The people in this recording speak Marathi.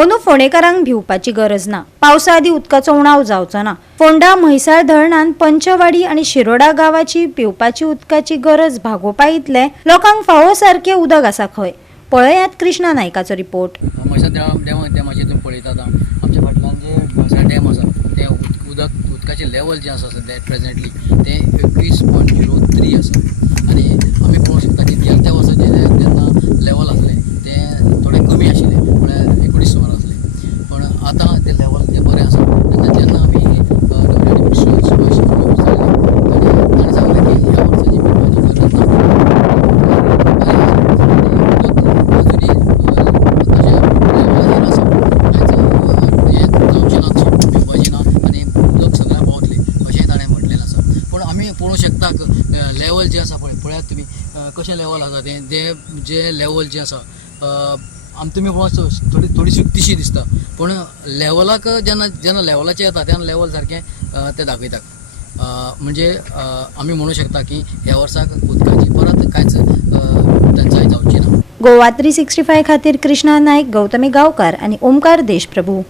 अंदू फोंडेकारांक भिवपाची गरज ना। पावसा आदी उदकाचो उणाव जावचो ना। फोंडा म्हैसाळ धरणान पंचवाडी आणि शिरोडा गावाची पिवपाची उदकाची गरज भागोवपा इतले लोकांक फावो सारखे उदक आसा खंय। पळयात कृष्णा नायकाचो रिपोर्ट। म्हैसाळ डॅमाचे तुम्ही पळयतात आमच्या फाटल्यान जे म्हैसाळ डॅम आसा ते उदकाचे लेवल जे आसा सद्या प्रेझेंटली ते 21.03 आसा आणि आमी पळोवंक शकता की गेल्या वर्साचे जेन्ना लेवल आसले ते थोडे कमी आशिल्ले म्हळ्यार 19 सुमार आसले पण आतां ते लेवल ते बरें आसा। तेन्ना जेन्ना आमी डब्ल्यूडी मिनिस्टर सुभाष ताणें सांगलें की ह्या वर्साची पिवपाची गरज पळोवंक शकता लेवल जे आसा पळयात तुमी कशें लेवल आसा ते जे लेवल जे आसा तुमी पळोवंक थोडी सुक्तीशी दिसता पण लेवलाक जेन्ना लेवलाचेर येता तेन्ना लेवल सारकें ते दाखयतात। म्हणजे आमी म्हणूंक शकता की ह्या वर्साक उदकाची परत कांयच टंचाई जावची ना। गोवा 365 खातीर कृष्णा नायक, गौतमी गांवकार आणि ओमकार देशप्रभू।